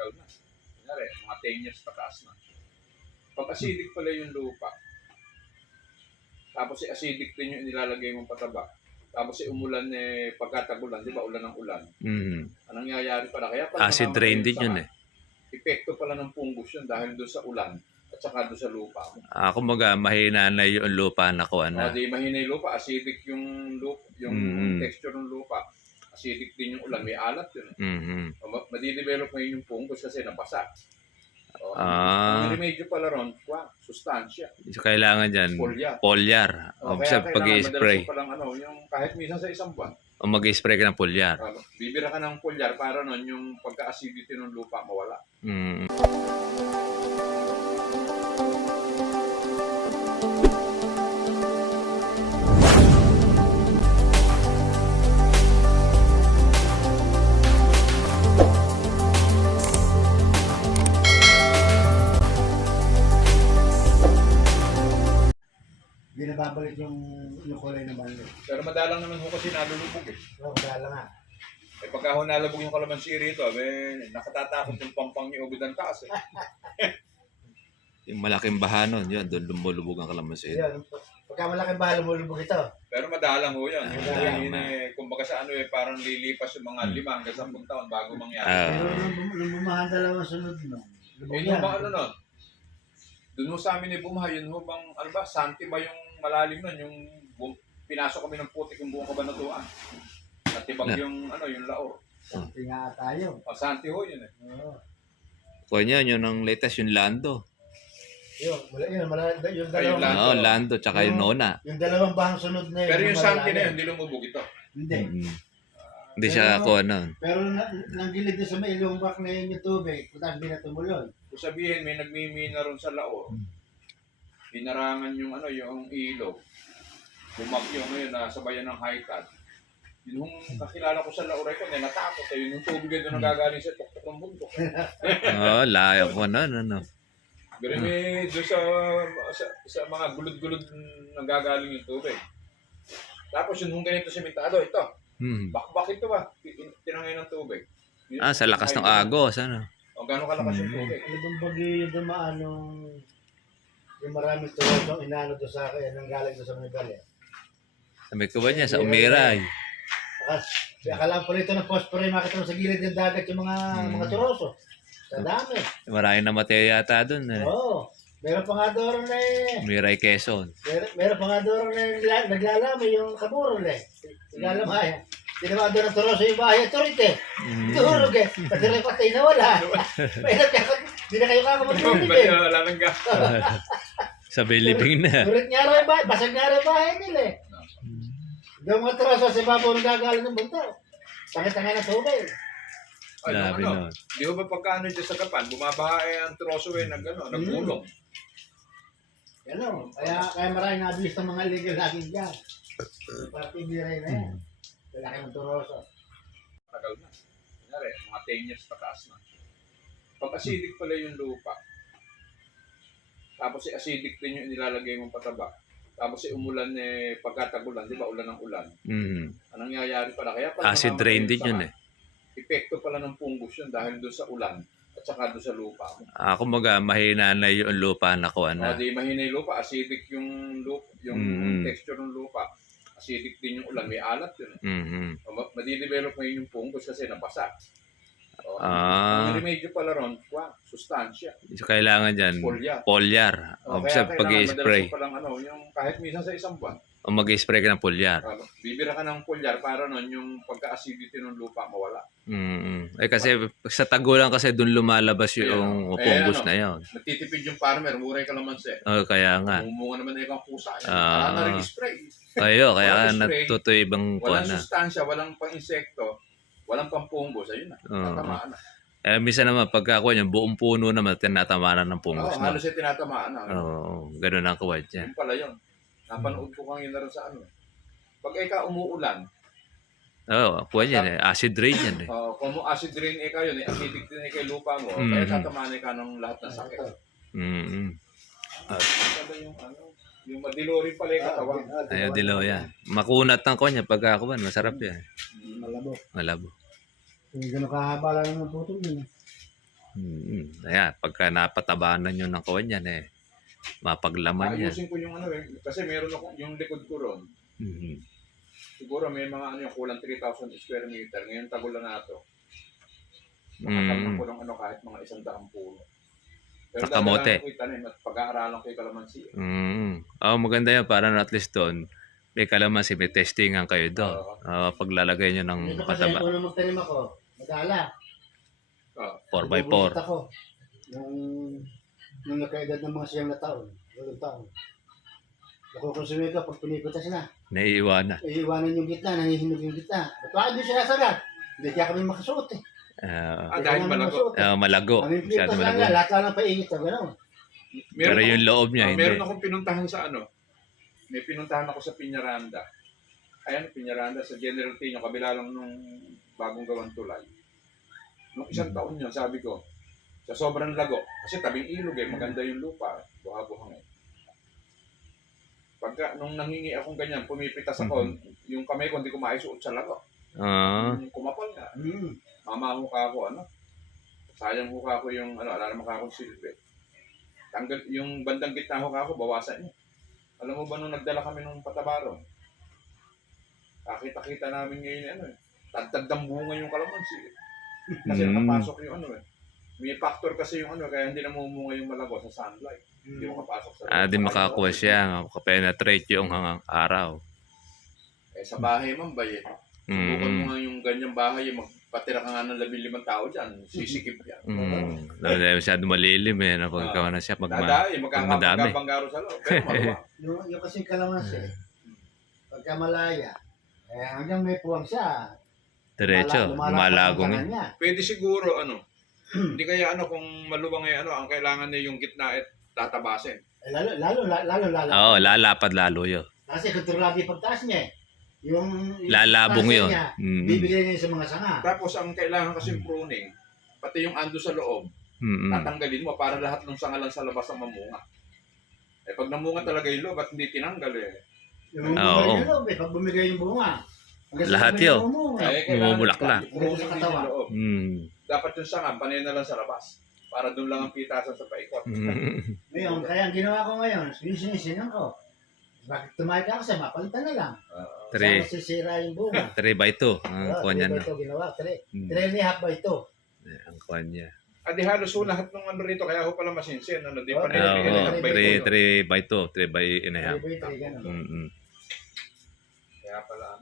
Tagal na. Kunyari, mga 10 years pataas na. Pag acidic pala yung lupa, tapos acidic din yung nilalagay mong pataba, tapos umulan pagkatagulan, di ba, ulan ng ulan. Anong nangyayari pala? Kaya pala Acid rain din yun eh. Epekto pala ng fungus yun dahil doon sa ulan at saka doon sa lupa mo. Kumbaga, mahina na yung lupa na kuha na. Di mahina yung lupa, acidic yung lupa, yung texture ng lupa. Acidic din yung ulan, may alat yun. Madidevelop ngayon yung fungus kasi nabasa. Ang remedyo pala ron, sustansya. So, kailangan dyan, polyar. Kaya pag-i-spray. Palang, yung kahit minsan sa isang buwan. O mag-i-spray ka ng polyar. Bibira ka ng polyar para nun yung pagka-acidity ng lupa mawala. Hindi nababalik yung kulay ng bando. Pero madalang naman ho kasi nalulubog eh. Oo, madalang nga. Pagka ho nalubog yung kalamansi rito, nakatatakot yung pampang ni Ubid ang taas eh. Yung malaking baha nun, yun, doon lumulubog ang kalamansi. Yun, pagka malaking baha lumulubog ito. Pero madalang ho yan. Kumbaga sa parang lilipas yung mga 5 hanggang 10 taon bago mangyari. Pero nung bumahan dalawang sunod nun. Yung ba doon sa amin ay bumaha, yun ho bang, Santi ba yung malalim nun, yung pinasok kami ng putik yung buong Kabanatuan. At ibang yung laor. Santi nga tayo. Santi ho yun eh. Kuha niya, yun ang latest, yung Lando. Yung dalawang. Lando, tsaka yung Nona. Yung dalawang bahang sunod na yun. Pero yung Santi na yun, hindi lumubog ito. Hindi. Hindi siya kuha nun. Pero nanggilid na sa may ilumbak na yun yung tubig, putas hindi na tumuloy. Kung sabihin, may nagmimina ron sa laor, hinarangan yung yung ilog, bumagyo ngayon na sabayan ng high tide. Yun yung kakilala ko sa laor ko, natakot eh, yun yung tubig doon nagagaling sa tuktok ng bundok. Layo ko na, Pero may doon sa mga gulod-gulod nagagaling yung tubig. Tapos yung ganito sementado, ito. Bakbak ito ba? Tinangay ng tubig. Sa lakas ng agos, O gano'ng kalakas yung tubig? Ano bang bagyo yung dumaan yung maraming tuwag yung inano doon sa akin, nanggaling doon sa mga gali. Sa may kuha niya, sa Umiray. Akala po rito ng posporo yung makita mo sa gilid ng dagat yung mga turoso. Sa dami. Maraming namatay yata doon. Oo. Meron pa nga doon na Umiray, Quezon. Meron pa nga doon na naglalami yung kaburol Naglalamayan. Tinawa doon ng turoso yung bahay at turit Turog Pati rin patay na wala. Hindi na kayo kakamagulib Wala nang Sabay libing na. Turit nga rin bahay. Basag nga rin bahay nila Yung mga turoso sa babaw nagagaling ng bunta. Sakit-sakit na tubig. Grabe nun. Di ba pagka dyan sa Gapan, bumabaha ang troso nagulong. Kaya maraming nabilis ng mga legal natin dyan. Parang biray na yan. Lalaki ng turoso. Tagal na. Kunyari, mga 10 years pataas na. Pag acidic pala yung lupa, tapos acidic din yung nilalagay mong pataba, tapos umulan pagkatagulan, di ba, ulan ng ulan. Anong nangyayari pala? Kaya pala acid rain din yun eh. Epekto pala ng fungus yun dahil doon sa ulan at saka doon sa lupa mo. Kumbaga, mahina na yung lupa na kuha na. Di mahina yung lupa, acidic yung lupa, yung texture ng lupa. Acidic din yung ulan, may alat yun. Madidevelop ngayon yung fungus kasi nabasa. Ang remedyo pala ron, sustansya. So, kailangan dyan, polyar. Kaya pag-i-spray. Palang yung kahit minsan sa isang buwan. O mag-i-spray ka ng polyar. Bibira ka ng polyar para nun yung pagka-acidity ng lupa mawala. Kasi sa tagulan kasi doon lumalabas yung fungus na yun. Nagtitipid yung farmer, muray kalamansi. Kaya nga. Mumunga naman na yung pusa. Kaya na rin spray. Kaya natutoy ibang walang sustansya, walang pang-insekto, walang pang-fungus. Ayun na, tatamaan na. Minsan naman, pagkakuha niya, buong puno naman, tinatamaan ng fungus. Halos yung tinatamaan na. Ganun ang kuha niya. Yun pala yun. Napanood ko kang yun na rin sa Pag umuulan. Kuha niya, acid rain yan. Kung acid rain yun, acidic din kay lupa mo, kaya tatamaan ka ng lahat ng sakit. Yung madilo rin pala yung katawan. Ayaw dilaw yan. Makunat ang kuha niya pagkakuha, masarap yan. Malabo. Malabo. Gano'n kahaba lang ng putol yun. Ayan, pagka napatabanan nyo ng kuwan yan mapaglaman yan. Ayusin ko yung ano kasi meron ako yung likod ko ron. Mhm. Siguro may mga ano yung kulang 3,000 square meter. Ngayon tagulan na ito. Makakalman ko ng ano kahit mga 100 puno. Pero Nakamote. dadalhan ko itanim at pag-aaralan ko yung kalamansi. Maganda yan para at least doon may kalamansi, may testingan kayo doon. Oo. Paglalagay nyo ng Dito kasi pataba. kung magtanim ako, madala. 4x4. Nagugulat ako. Nung nagkaedad ng mga 9 na taon, 8 taon. Nakukonsume ko pag pinipitas na. Naiiwanan. Iiwanan yung gitna, nangihinog yung gitna. Ba't bakit di sinasagat? Hindi kaya kami makasuot eh. Dahil malago. Malago. Kami Masyado pinipitas lang malago. lang, lahat lang ng paingit na gano'n. Pero yung loob niya, hindi. Meron akong pinuntahan sa ano. May pinuntahan ako sa Piñaranda. Ayan, Piñaranda sa General Tino, kabila lang nung bagong gawang tulay. Nung isang taon yun, sabi ko, sa sobrang lago, kasi tabing ilog maganda yung lupa, buha-buhang Pagka, nung nangingi akong ganyan, pumipitas ako, yung kamay ko hindi ko maisuot sa lago. Kumapal nga. Mamahuka ako, sayang huka ko yung, alam mo ka akong silbi. Tanggal, yung bandang gitna huka ko, bawasan niya. Alam mo ba nung nagdala kami ng patabarong? Kakita-kita namin ngayon, tagtagdang bunga yung kalamansi. Kasi nakapasok yung May factor kasi yung kaya hindi namumunga yung malago sa sunlight. Hindi mo kapasok sa Di makakuha siya, makapenetrate yung araw. Sa bahay man ba subukan mo nga yung ganyang bahay, magpatira ka nga ng 15 tao dyan, sisikip yan. Lalo na masyado malilim napagkawa na siya Dadai, magkabanggaro sa loob. Pero maluwa. Yung kasing kalamansi, pagka malaya, hanggang may puwang siya, diretso, lumalagong yan. Pwede siguro, hindi kaya kung maluwang ang kailangan niya yung gitna at tatabasin. Lalo. Oo, lalapad lalo yun. Kasi kontrolado yung pagtaas niya yung Lalabong taas yun. niya, bibigay niya sa mga sanga. Tapos ang kailangan kasi pruning, pati yung ando sa loob, tatanggalin mo para lahat ng sanga lang sa labas ang mamunga. Pag namunga talaga yung loob at hindi tinanggal Yung bunga yung loob pag bumigay yung bunga. Lahat yun. Bumubulaklak. Pruning din yung loob. Dapat yung sanga, panay na lang sa labas. Para doon lang ang pitasan sa paikot. Ngayon, kaya ang ginawa ko ngayon, sinisinan ko. Bakit tumayo ka kasi mapalitan na lang. Saan masisira yung bunga. 3x2 ang kuha niya. 3 by 2 ginawa. 3.5 by 2. Ang kuha niya. Di halos lahat ng rito, kaya ho pala masinsin. Di pa Oo, nilagay 3x2, 3x1.5. 3 by 3, gano'n. Kaya pala,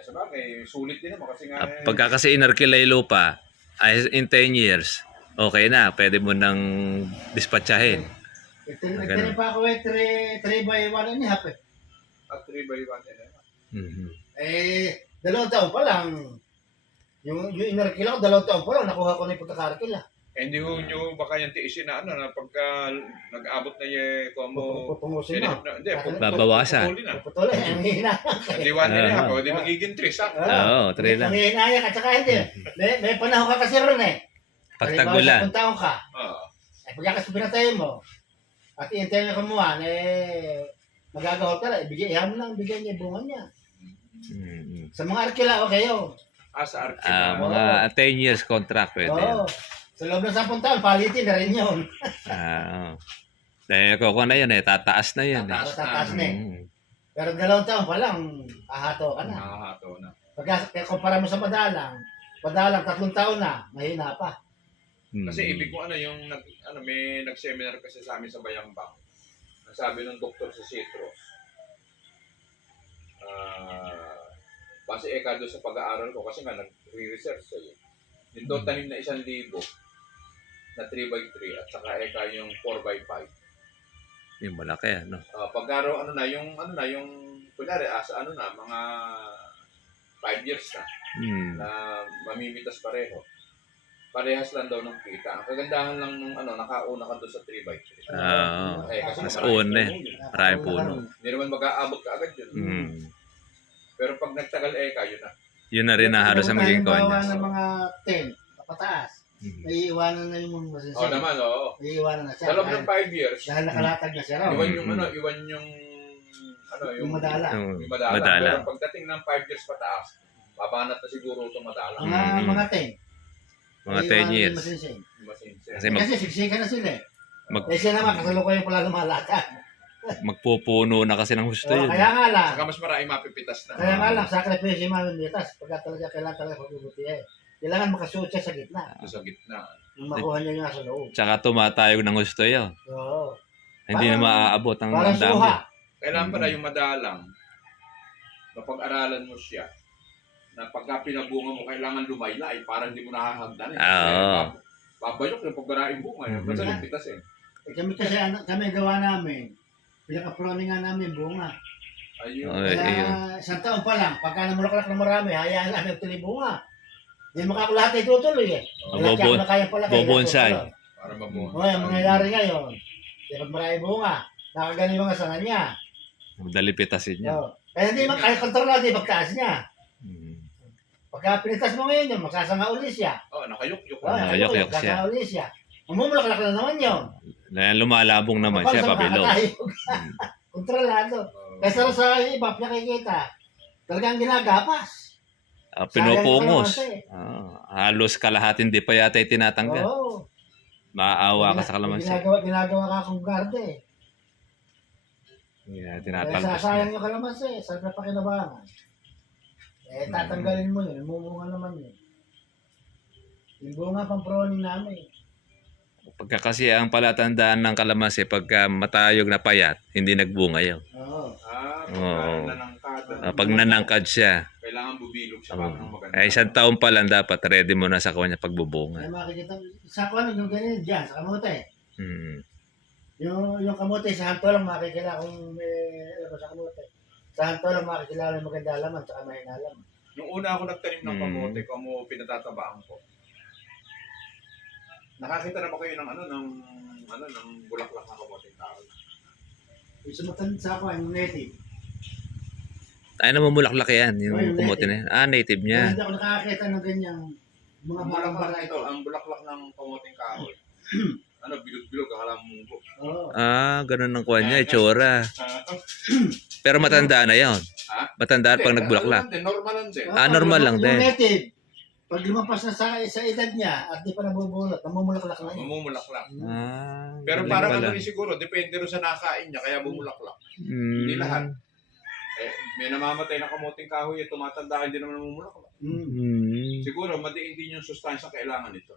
sabagay, sulit din naman kasi nga. Pagka kasi inarkilay lupa, in 10 years, okay na, pwede mo nang dispatchahin. Nagtanim pa ako 3 by 1.5 At 3 by 1. 2 taon pa lang. Yung inarkila ko, 2 taon pa lang, nakuha ko na yung pagkakarkila. Hindi ho nyo baka yung tiisin na na pagka nag-abot na como Pupungusin na. Hindi, Babawasan. Puputuloy, ang hina. Hindi 1.5, hindi magiging 3 sa. Oo, 3 lang. Ang hinayak at saka hindi. May panahon ka kasi ron Pagtagulan. 10 taon ka. Pagkakas pinatay mo, at iintayin na kumuha, magagahol ka lang, iyan mo lang, bigyan niya bunga niya. Sa mga arkila, okay yun. Sa arkila. Mga 10 years contract pwede. Oo. Sa loob ng 10 taon, palitin na rin yun. Dahil kukuha na yun tataas na yun. Tataas na Pero 2 taon pa lang, ahato ka na. Ahato na. Pagka kumpara mo sa madalang 3 taon na, mahina pa. Kasi ibig ko yung may nag-seminar kasi sa amin sa Bayambang. Sabi ng doktor sa Citrus. Base doon sa pag-aaral ko kasi nga nag-research sa'yo. Yung doon tanim na 1,000 na 3 by 3 at saka yung 4 by 5. Yung malaki Pag-aaral yung kunyari mga 5 years na mamimitas pareho. Parehas lang daw ng kita. Ang kagandahan lang nung nakauna ka doon sa 3 by 3. Kasi mas una maraming puno. Hindi naman mag-aabot ka agad yun. Pero pag nagtagal yun na. Yun na rin na halos ang maging Bawa kanya. ng mga 10, kapataas. Naiiwanan na yung mga masinsin. Oo naman, oo. Naiiwanan na siya. Sa loob ng 5 years, Dahil nakalatag na siya raw. iwan yung madala. Yung madala. Pero pagdating ng 5 years pataas, babanat na siguro itong madala. Mga 10. Mga Ay, 10 wala years. rin masinsing. Masinse. Kasi Kasi siksikan na sila eh. mag, Eh siya naman, kasalukuyan pala lumalatan. magpupuno na kasi ng gusto yun. Kaya nga lang. Saka mas marami mapipitas na. Kaya nga lang, sakripisyo yung mamimitas. Pagka talaga kailangan talaga pagbubutihin. Kailangan makasuot siya sa gitna. Ito sa gitna. Nung makuha niya yung nasa loob. Tsaka tumatayog ng gusto yun. Oo. Hindi na Parang- maaabot ang Parang dami. suha. Kailangan pala yung madalang. Mapag-aralan mo siya. Na pagka pinabunga mo, kailangan lumaylay. Parang hindi mo nakahagdan eh. Oo. Babayok yung pagbaraing bunga. Yung Mhm. basta pitas eh. Eh, kami kasi, kami gawa namin. Pinaka-proning nga namin, bunga. Ayun. Ay, ayun. Kaya isang taon pa lang, pagka namulaklak ng marami, hayaan lang magtuloy bunga. Hindi makako lahat ay tutuloy eh. Wala kaya na kaya pala kayo. Bobonsai. Para mabunga. O yan, mangyayari ngayon. Di pag marami bunga, nakagaling mga sanga niya. Madali pitasin niya. So, kaya hindi man kaya kontrolado yung pagtaas niya. Mm. Pagka pinitas mo ngayon yun, magsasanga uli siya. Oh, nakayuk-yuk. Nakayok-yok siya. Magsasanga uli siya. Mamumulaklak na naman yun. Lumalabong naman siya, pabilog. Kontrolado. Kaysa sa iba, nakikita. Talagang ginagapas. Pinupungos. Sayang yung Halos kalahati hindi pa yata tinatanggal. Oo. Maaawa ka sa kalamansi. Ginagawa ka akong garde. Yeah, Kaya tinatalbos sasayang niya. yung kalamansi. Saan na pakinabangan? Eh, tatanggalin mo yun. Mumunga naman yun. Yung bunga pang proning namin. Pagka kasi ang palatandaan ng kalamansi, pagka matayog na payat, hindi nagbunga yun. Oo. Oo. Nanangkada. Pag nanangkad siya, Kailangan bubilog sa ng maganda. isang taon pa lang dapat ready mo na sa kanya pagbubunga. Kaya makikita, sa kwan, yung ganyan dyan, sa kamote. Mm. Yung kamote, sa hanto lang makikila kung may, alam mo, sa kamote. Sa hanto lang makikila yung maganda alaman, saka mahina alaman. Nung una ako nagtanim ng kamote, kamo pinatatabaan ko. Nakakita na ba kayo ng ng bulaklak ng kamote tao? Yung sumatan sa kwan, yung native. Ay, namumulaklak yan, Oh, yung yung kumote na yan. Native Kaya niya. hindi ako nakakita ng ganyang mga Ang bulaklak barang-barang ito, ang bulaklak ng kamoting kahoy. Bilog-bilog, akala munggo. Oo. Ganun ang kuha niya, itsura. Pero matanda na yon. Ha? Matanda pag nagbulaklak. Normal lang din. Normal lang din. Yung native, pag lumampas na sa edad niya at di pa nabubulot, namumulaklak na yun. Mamumulaklak. Pero Pero parang ano rin siguro, depende rin sa nakain niya, kaya bumulaklak. Hindi lahat. May namamatay na kamoting kahoy, tumatanda, hindi naman namumulaklak. Siguro, madiin din yung sustansya kailangan nito.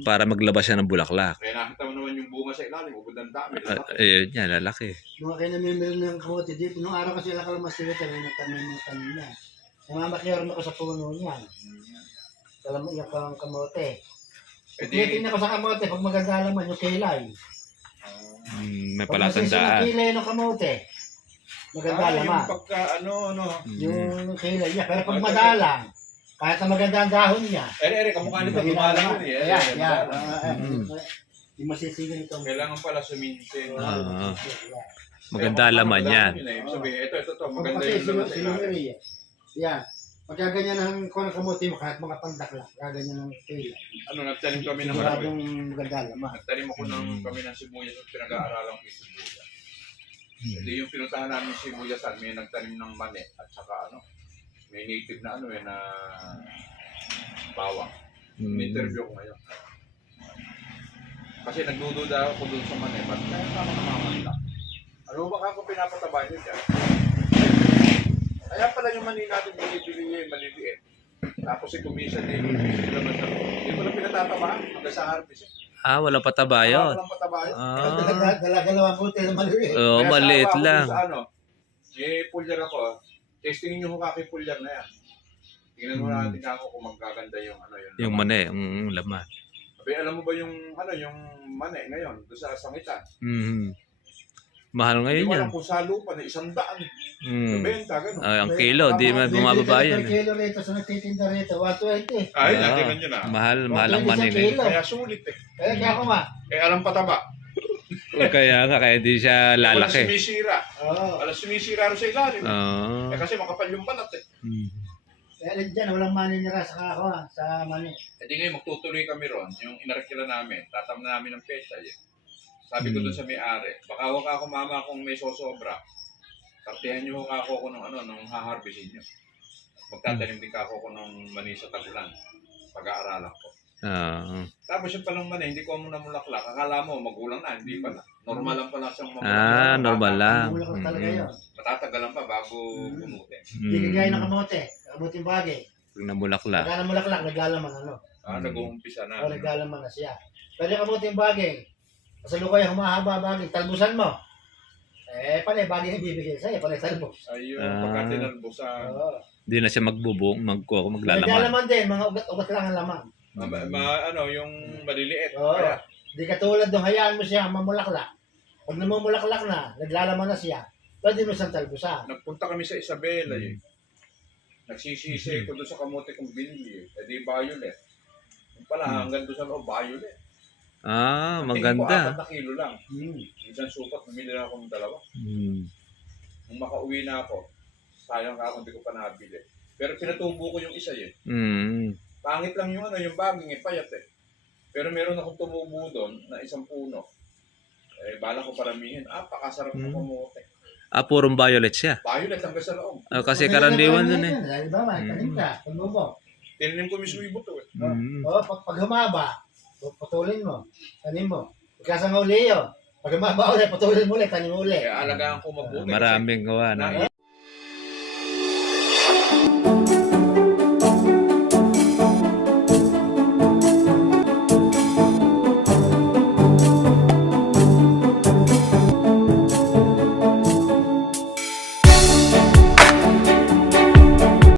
Para maglabas siya ng bulaklak. Kaya nakita mo naman yung bunga sa ilalim, ubod ang dami. Ayun yan, lalaki. Mga kinamimil ng kamote dito, nung araw kasi ilang kalamas sila tayo na tanim niya. Namamakyaron ako sa puno niya. Alam mo yung kamote. Tinitingnan ko sa kamote, pag maganda alaman, yung kilay. May Pag masisi ng palatandaan. kilay ng kamote, maganda alaman. Yung pagka, Yung kilay niya. Pero pag madalang, kahit na maganda ang dahon niya, ere, kamukha nito, hindi na dumalang alaman. yun eh. Ayan, Ayan. yung masisigil ito. Kailangan pala suminsin. Maganda laman yan. Sabi, ito, maganda Kasi yung laman sa ilalim. sinumeri eh. Yan. Pagka ganyan ang kung ang kamote mo, kahit mga pandak lang, gaganyan ang kilay. Nagtanim kami ng marami. Siguradong maganda alaman. Nagtanim ako kami ng sibuyas at pinag-aaralan ko yung sibuyas. Hindi yung pinuntahan namin yung sibuyasan, may nagtanim ng mani at saka may native na na bawang. Interview ko ngayon. Kasi nagdududa ako dun sa mani, ba't kaya tama namamanda? Ano ba ako pinapataba nyo dyan? Kaya pala yung mani natin binibili yung maliliit. Tapos si kumisa din, hindi ko lang pinatatabaan hanggang sa harvest. Wala pataba yun. Walang pataba yun. Dalagalawang buti na maliit. Oo, Kaya maliit sawa ako lang. dun sa may pulyar ako. Testingin nyo kung kaki pulyar na yan. Tingnan mo natin ako kung magkaganda yung Yung mani, laman. Sabi, alam mo ba yung mani ngayon doon sa sangitan? Mahal Hindi ngayon ko yan. alam kung sa lupa na 100. Sa benta, gano'n. Ang kilo, di man bumababa yan. Per kilo rito sa nagtitinda rito, 120. Ay, natin nyo na. Mahal ang mani ngayon. Kaya sulit eh. Kaya ako ma. Alam pataba. Kaya hindi siya Wala lalaki. sumisira. Oo. Wala sumisira rin sa ilalim. Oo. Kasi makapal yung balat eh. Kaya dyan, walang maninira sa ako sa mani. E di ngayon, magtutuloy kami ron. Yung inarakila namin, tatamna namin ng pesa eh. Sabi ko doon sa may-ari, baka huwag ako mama kung may sosobra. Kartihan niyo huwag ako nung nung haharbisin niyo. Magtatanim din ako nung mani sa tagulan. Pag-aaralan ko. Tapos yung palang mani, hindi ko mo namulaklak. Akala mo, magulang na, hindi pala. Normal lang pala siyang Normal lang. Bulaklak talaga yun. Matatagalan pa bago bumuti. Hindi kagaya ng kamote. Kamuting bagay. Pag namulaklak. Pagka namulaklak, naglalaman ano. Nag-uumpisa na. O naglalaman na siya. Pero yung kamuting bagay, kasalukay humahaba bagay, talbusan mo. Panay bagay yung bibigay sa'yo, panay talbos. Ayun, pagka tinalbosan. Oo. Hindi na siya maglalaman. Naglalaman din, mga ugat lang ang laman. Yung maliliit. Oo. Kaya, Di katulad nung hayaan mo siya mamulaklak. Pag namumulaklak na, naglalaman na siya, pwede mo siyang talbusan. nagpunta kami sa Isabela eh. Nagsisisi ko doon sa kamote kong binili eh. Di violet. Yung pala, hanggang doon sa loob, violet. Tingin ko Maganda. 4 na kilo lang. Isang sukat, bumili na ako ng 2. Nung makauwi na ako, sayang ka ako, hindi ko pa nabili. Pero pinatubo ko yung isa eh. Pangit lang yung yung baging payat eh. Pero meron akong tumubo doon na isang puno. Bala ko paramihin. Pakasarap ng kamote. Purong violet siya. Violet hanggang sa loob. Kasi karaniwan dun eh. Dahil ba, tanim ka, tanubo. Tinanim ko mismo yung buto eh. Pag humaba, putulin mo, tanim mo. Pagkasang uli yun. Pag humaba ulit, putulin mo ulit, tanim mo ulit. Kaya alagaan ko mabuti. Maraming gawa. No? Na